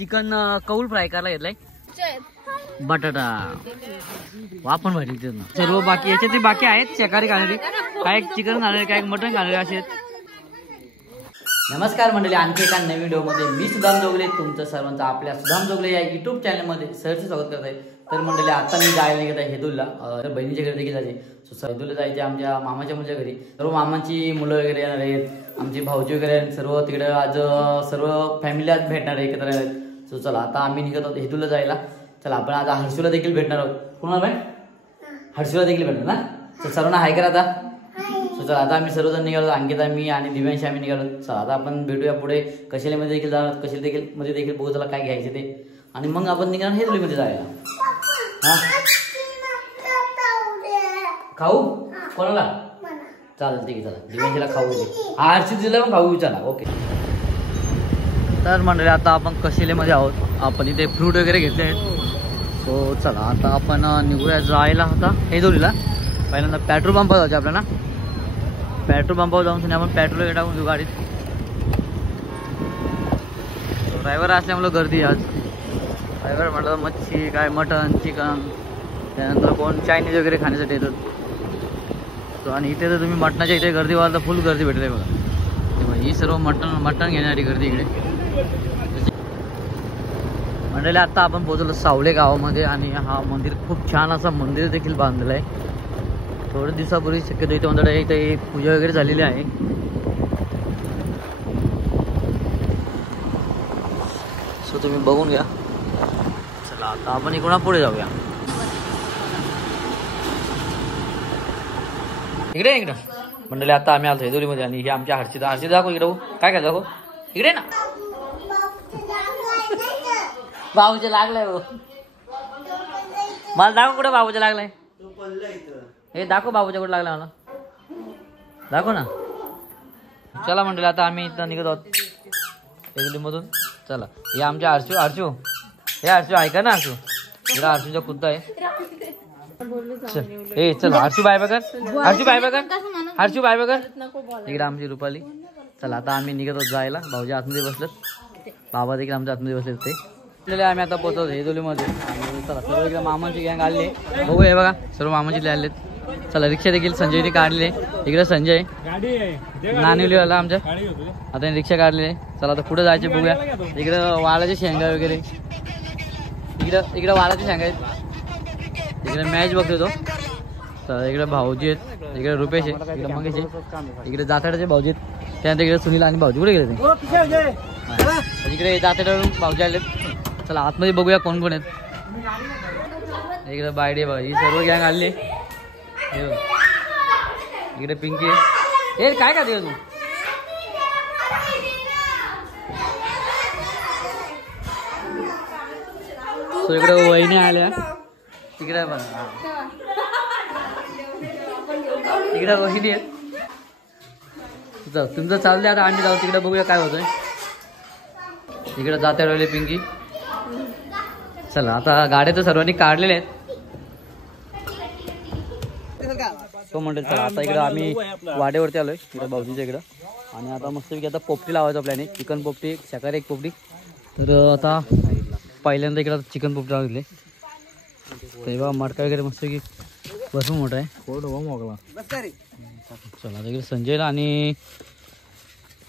Chicken कौल fry करायला घेतलाय, बटाटा वापण भाजी सर्व बाकी याच्यात बाकी आहेत. शाकाहारी खाणारे, काय चिकन खाणारे, काय मटन खाणारे असे आहेत. नमस्कार मंडळी, आणखी एका नवीन व्हिडिओमध्ये मी सुदाम जोगले तुमचं सर्वांचं आपल्या सुदाम जोगले या युट्यूब चॅनलमध्ये सहर्ष स्वागत करत आहे. तर मंडळी आता मी जायला निघत आहे हेदूलला, बहिणीच्या घरी देखील जायचे. सो हेदूलला जायचे आमच्या मामाच्या मुलीच्या घरी. सर्व मामाची मुलं वगैरे येणार आहेत, आमची भाऊजी वगैरे आहेत, सर्व तिकडे आज सर्व फॅमिली आज भेटणार आहे, एकत्र आहेत. सो चला आता आम्ही निघत आहोत हेदूलला जायला. चला आपण आता हर्षूला देखील भेटणार आहोत. कोणाला बाय हर्षूला देखील भेटणार ना. तर सर्वांना हाय करा आता. सो चला आता आम्ही सर्वजण निघालो, अंकिता, मी आणि दिव्यांशी आम्ही निघालो. चला आता आपण भेटूया पुढे. कशेलीमध्ये देखील जाणार, कशेली देखील मध्ये देखील बघू चला काय घ्यायचे ते, आणि मग आपण निघणार हेदुलीमध्ये जायला. हा खाऊ कोणाला चालेल, ठीक आहे. चला दिव्यांशीला खाऊ दे, हर्षूला पण खाऊ विचारा. ओके. तर मंडळी आता आपण कशेलीमध्ये आहोत. आपण इथे फ्रूट वगैरे घेतले आहेत. सो चला आता आपण निघूया जायला होता हेदुलीला. पहिल्यांदा पेट्रोल पंपावर जायचं आपल्याला. पेट्रोल पंपावर जाऊन आपण पेट्रोल वगैरे टाकून देऊ गाडीत. ड्रायव्हर असल्यामुळे गर्दी आज. ड्रायव्हर म्हटलं मच्छी काय मटन चिकन, त्यानंतर कोण चायनीज वगैरे खाण्यासाठी येतात. सो आणि इथे तर तुम्ही मटणाच्या इथे गर्दी व्हाल तर फुल गर्दी भेटते बघा. ही सर्व मटण घेण्यासाठी गर्दी इकडे. मंडळी आता आपण पोहोचलो सावले गावामध्ये, आणि हा मंदिर खूप छान असा मंदिर देखील बांधलेलं आहे. थोड्या दिवसापूर्वी शक्यतो इथे मंदिर इथे पूजा वगैरे झालेली आहे. सो तुम्ही बघून घ्या. चला आता आपण इकडून पुढे जाऊया. इकडे इकडं मंडळी आता आम्ही आलो हेदुलीमध्ये, आणि हे आमच्या हर्षिता दाखव इकडं. काय काय दाखव इकडे ना. बाबूच्या लागलाय हो, मला दाखव कुठं बाबूच्या लागलाय. हे दाखव बाबूच्या कुठं लागलाय मला दाखव ना. चला मंडळी आता आम्ही इथं निघत आहोत हेदुलीमधून. चला हे आमच्या हर्षू हे हर्षू ऐका ना, हर्षू हर्षूचा कुत्ता आहे. चल ए चल हर्षू बाय बघर, हर्षू बाय बघर, हर्षू बाय बघर. इकडे आमची रुपाली. चला आता आम्ही निघत आहोत जायला. भाऊजी आतमध्ये बसलेत, बाबा देखील आमच्या आतमध्ये बसलेत. ते आम्ही आता पोहोचलो हेदुलीमध्ये. आणि चला सर्व इकडे मामांची गँग आली आहे. बघू हे बघा सर्व मामाची आलेत. चला रिक्षा देखील संजयने काढले. इकडे संजय नानिवलीवाला आमच्या आता रिक्षा काढली आहे. चला आता पुढे जायचे बघूया. इकडं वालाचे शेंगा वगैरे, इकडं वालाचे शेंगा आहेत. इकडे मॅच बघतो तो. तर इकडे भाऊजी आहेत, इकडे रुपेश आहे, इकडे मंगेश आहे, इकडे जाताड्याचे भाऊजी आहेत. त्यानंतर इकडे सुनील आणि भाऊजी कुठे गेले ते. इकडे जाताड्यावरून भाऊजी आलेत. चला आतमध्ये बघूया कोण कोण आहेत. इकडे बायडे बघा, ही सर्व गँग आली. इकडे पिंकी आहे. हे काय खाते तू. तो इकडे वहिनी आल्या. तिकडे पण इकडे वहिनी आहेत. जाऊ तुमचं चाललंय आता, आम्ही जाऊ तिकडे बघूया काय होतंय. इकडे जाते राहिले पिंकी. चला आता गाड्या तर सर्वांनी काढलेल्या आहेत. तो म्हणतो चला आता इकडं आम्ही वाड्यावरती आलोय इकडे भाऊजीच्या इकडं. आणि आता मस्तपैकी आता पोपटी लावायचं प्लॅन आहे. चिकन पोपटी, शाकाहारी एक पोपटी. तर आता पहिल्यांदा इकडं चिकन पोपटी लावले. तेव्हा मटका वगैरे मस्तपैकी भरपूर मोठा आहे. चला आता इकडे संजयला आणि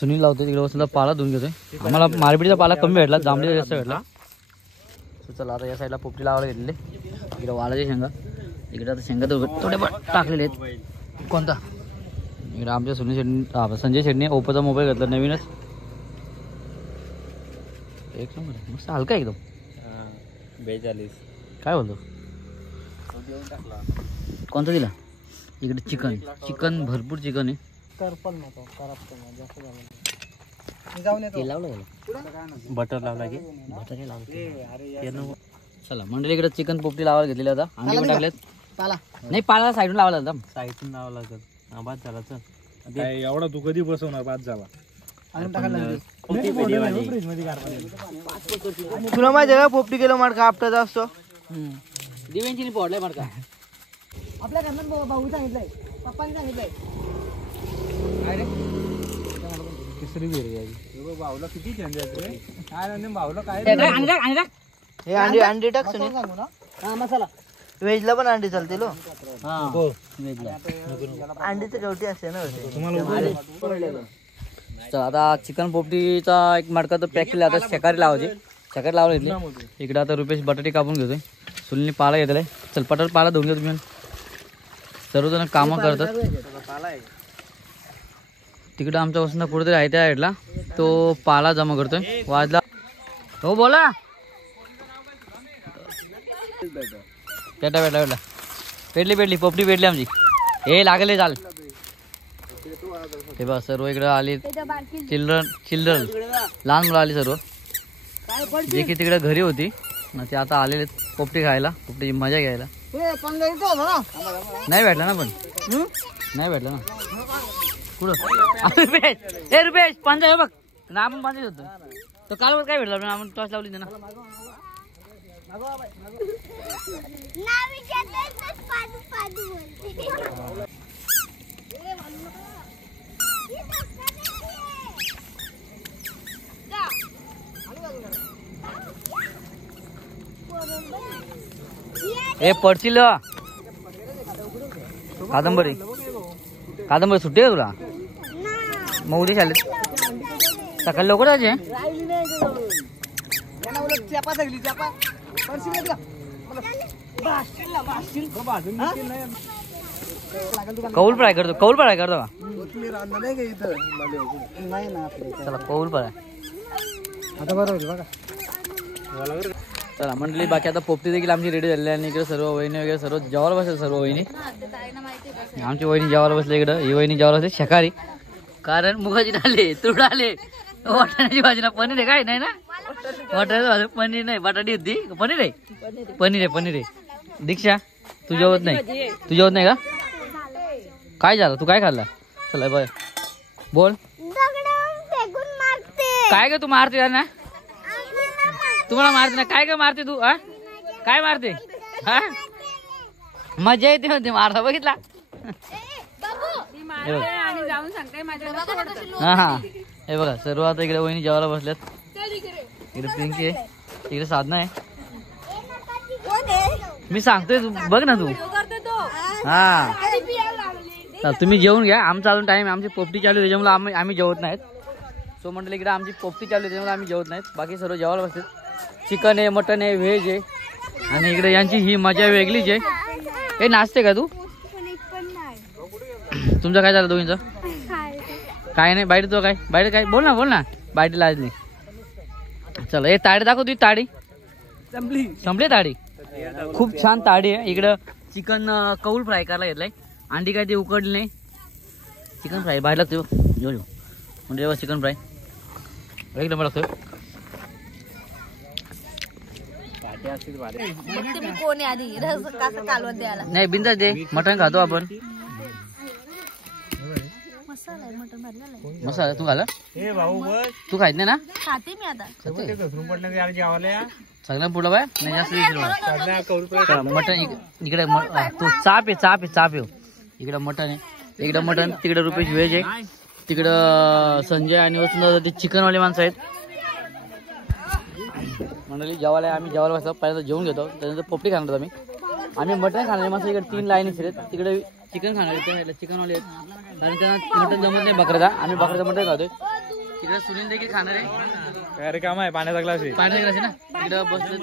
सुनील लावतो. तिकडे बसून पाला धुवून घेतोय. आम्हाला मारबीडीचा पाला कमी भेटला, जांभळीचा जास्त भेटला. चला आता या साईडला पोपटी लावायला घेतलेले. इकडे वालाचे शेंगा, इकडे आता शेंगा थोडे टाकलेले आहेत. कोणता इकडे आमच्या सुनील शेट्टी संजय शेट्टीने ओप्पोचा मोबाईल घेतला नवीनच. एक नंबर मस्त हलका एकदम. 42 काय बोलतो कोणता दिला. इकडे चिकन भरपूर चिकन आहे. बटर लावला की बटर लावलं. चला मंडळी इकडे चिकन पोपटी लावायला घेतलेली. आता अंडे पण टाकलेत. नाही पाला साईडून लावायला एकदम साईडून लावला लागेल. बाद झाला. चल एवढा तू कधी बसवणार, बाद झाला. तुला माहिती आहे का पोपटी किलो मडका आपटाचा असतो. दिव्यांची पोडलाय मडका. आपल्या घरात भाऊ सांगितलंय, पप्पांनी सांगितलंय. दुसरी बिर्याणी भाऊला किती चेंज आहेत रे काय नाही भाऊला काय हे अंडी टाक सुनील. मसाला व्हेजला पण अंडी चालते लो. हो अंडी तर गावठी असते ना. तर आता चिकन पोपटीचा एक मडका तर पॅक केला. आता शाकाहारी लावायचे. शाकाहारी लावले इथले. इकडे आता रुपेश बटाटे कापून घेतोय. सुनीलने पाला घेतलाय. चल पटाट पाला धुवून घ्या तुम्ही. सर्वजण कामं करतात. तिकडं आमच्या वसंत कुठेतरी आहे त्या साईडला तो पाला जमा करतोय. वाजला हो बोला. भेटला पेटली पोपटी पेटली आमची. हे लागले चाल ते बघ सर्व इकडं आली. चिल्ड्रन लहान मुलं आली सर्व जे की तिकडे घरी होती ना ते आता आलेले पोपटी खायला. पोपटीची मजा घ्यायला. नाही भेटला ना पण नाही भेटला ना कुठं. रुपेश पंजा हे बघ ना आपण पंजा होतो तो काल काय भेटला आपण टॉस लावली ना. ए पडशील कादंबरी सुट्टी आहे तुला मग उद्या शाळेत सकाळी लवकर जायचे. कौल फ्राय करतो का चला कौल फ्राय आता बरोबर बघा. चला मंडळी बाकी आता पोपटी देखील आमची रेडी झालेली आहे. आणि इकडे सर्व वहिनी वगैरे सर्व जेवायला बसले. सर्व वहिनी आमची वहिनी जेवायला बसले. इकडं ही वहिनी जेवायला बसले शाकाहारी कारण मुगाची डाले तुरड आले वाटाण्याची भाजी ना पनीर आहे काय नाही ना वाटाण्याची भाजी पनीर नाही बटाटी होती पनीर आहे. दीक्षा तू जेवत नाही का काय झालं तू काय खाल्ला. चला बाय बोल काय ग तू मारते ना तुम्हाला मारते ना काय मारते तू हा काय मारते हा मजा येते म्हणते मारता बघितला. हा हे बघा सर्व आता इकडे वहिनी जेवायला बसल्यात. इकडे पिंकी आहे इकडे साधना आहे. मी सांगतोय तू बघ ना तू हा तुम्ही जेवून घ्या. आमचा अजून टाइम आमची पोपटी चालू आहे त्याच्यामुळे आम्ही जेवत नाहीत. सो म्हटलं इकडे आमची पोपटी चालू आहे त्याच्यामुळे आम्ही जेवत नाहीत. बाकी सर्व जेवायला बसतात. चिकन आहे मटन आहे व्हेज आहे. आणि इकडे यांची ही मजा वेगळीच आहे. हे नाचते का तू तुमचं काय झालं दोघींचं काय नाही बाईट तो काय बाईट काय बोल ना बाईट लाजली. चला हे ताडी दाखव तुझी ताडी संपली ताडी खूप छान ताडी आहे. इकडं चिकन कौल फ्राय करायला घेतलाय. अंडी काय ते उकडली नाही. चिकन फ्राय बाहेर लागतो म्हणजे चिकन फ्राय एक नंबर लागतोय. नाही बिंदास दे मटण खातो आपण. मसाला तू घाला तू खायत नाही ना सगळं पुढं बाय नाही जास्त मटण इकडे तो चाप आहे इकडे मटण आहे. इकडे मटण तिकडे रुपेश व्हेज आहे. तिकडं संजय आणि वसुंधरा ते चिकनवाले माणसं आहेत. मंडळी जेवायला आम्ही जेवायला बसतो पहिल्यांदा जेवून घेतो त्यानंतर पोपटी खाणार आम्ही मटण खाणारे माणसं इकडे 3 लाईन आहेत. तिकडे चिकन खाणार चिकनवाले आहेत कारण त्यांना मटण जमत नाही बकऱ्याचा. आम्ही बकऱ्याचं मटण खातोय. तिकडे सुनील देखील खाणार आहे. काम आहे पाण्याचा ग्लास आहे ना तिकडे बसलो.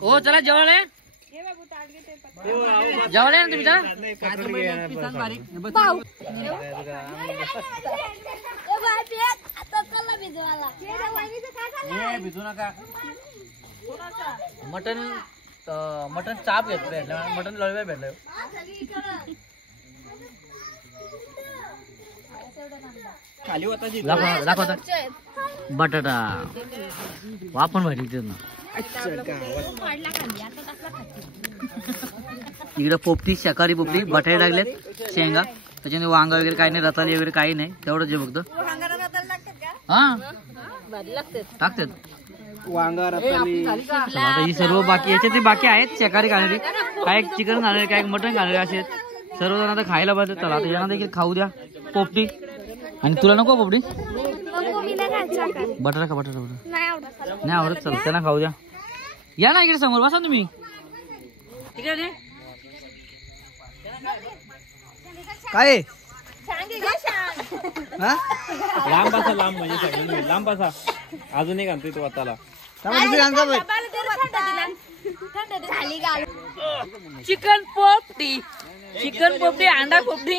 हो चला जेवायला जेवायला ना तुम्ही भिजू नका. मटन चाप घेतलं मटन लढव्या भेटलं. दाखवता बटाटा वापण भाजी ना इकडे पोपटी शाकाहारी पोपटी बटाटे टाकलेत शेंगा त्याच्याने वांगा वगैरे काही नाही रताळी वगैरे काही नाही तेवढंच जे फक्त हा टाकतात वांगा आता ही सर्व बाकी याच्यात बाकी आहेत शाकाहारी खाणारी काय चिकन खाणारे काय मटन खाणारे असे सर्वजण आता खायला पाहिजे. चला आता यांना देखील खाऊ द्या पोपटी आणि तुला नको पोपडी बटाटा का बटाटा नाही आवडत. चल त्यांना खाऊ द्या. या ना इकडे समोर बसा तुम्ही. काय लांब बसा लांब म्हणजे सगळ्यांनी लांब बसा. अजून एक आणतोय तो आताला. चिकन पोपटी चिकन पोपटी अंडा पोपटी.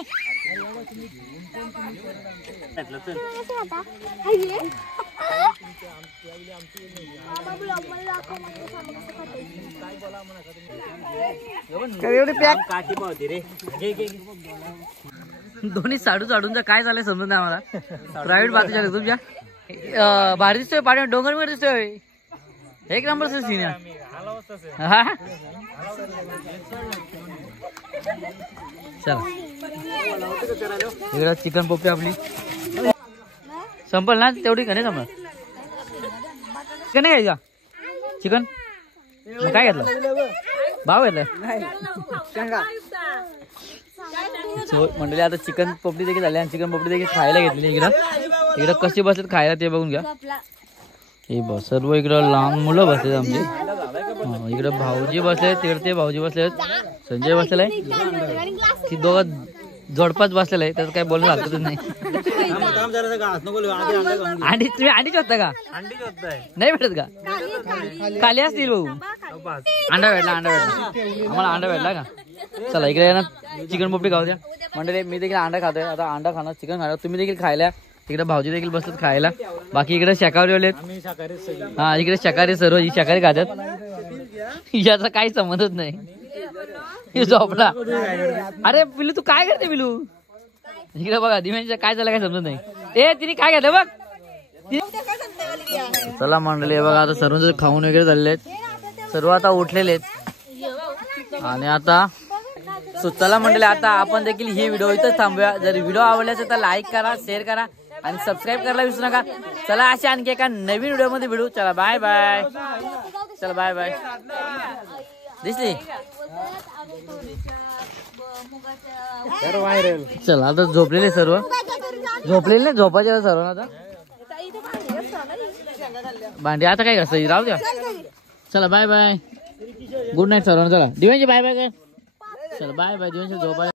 दोन्ही साडू साडूंचा काय झालंय समजून नाही आम्हाला. प्रायव्हेट बातमी झाली तुमच्या. भारी दिसतोय पाणी डोंगर वर दिसतोय. एक नंबर सीन. हा चला इकडे चिकन पोपटी आपली संपल ना तेवढी का नाही संपल. चिकन नाही घ्यायचा. चिकन मग काय घेतलं. भाव घेतलं मंडळी. आता चिकन पोपटी देखील झाली आणि चिकन पोपटी देखील खायला घेतली. इकडं कसे बसलेत खायला ते बघून घ्या. हे बस सर्व इकडं लहान मुलं बसलेत आमचे. इकडे भाऊजी बसले तिकडे ते भाऊजी बसलेत. संजय बसलेला आहे. ती दोघं जोडपाच बसलेला आहे. त्याचं काही बोलणं हरकतच नाही. अंडी तुम्ही अंडीच होता का. नाही भेटत का. खाली असतील भाऊ. अंडा भेटला आम्हाला अंडा भेटला का. चला इकडे ना चिकन पोपटी खाऊ द्या मंडळी. मी देखील अंडा खातोय. आता अंडा खाणार चिकन खाणार. तुम्ही देखील खायला. इकडे भाऊजी देखील बसतात खायला. बाकी इकडे शाकाहारी वाले. हा इकडे शाकाहारी सर्व शाकाहारी खातात. याचा काही संबंधच नाही. झोपला. अरे पिलू तू काय करते पिलू. इकडे बघा दिव्यांच्या काय झालं काय समजत नाही. ए तिने काय घेतलं बघ. चला मंडळी बघा आता सर्व खाऊन वगैरे झालेले आहेत. सर्व आता उठलेले आहेत. आणि आता चला मंडळी आता आपण देखील ही व्हिडिओ इथंच थांबूया. जर व्हिडिओ आवडला असेल तर लाईक करा शेअर करा आणि सबस्क्राईब करायला विसरू नका. चला अशा आणखी एका नवीन व्हिडिओ मध्ये भेटू. चला बाय बाय. चला बाय बाय. दिसली. चला आता झोपलेले सर्व. झोपलेले नाही झोपायचे सर्व. आता भांडी आता काय घासायची राहू द्या. चला बाय बाय. गुड नाईट सर्वांना. चला दिव्यांची बाय बाय काय. चला बाय बाय. दिव्यांची झोपाय.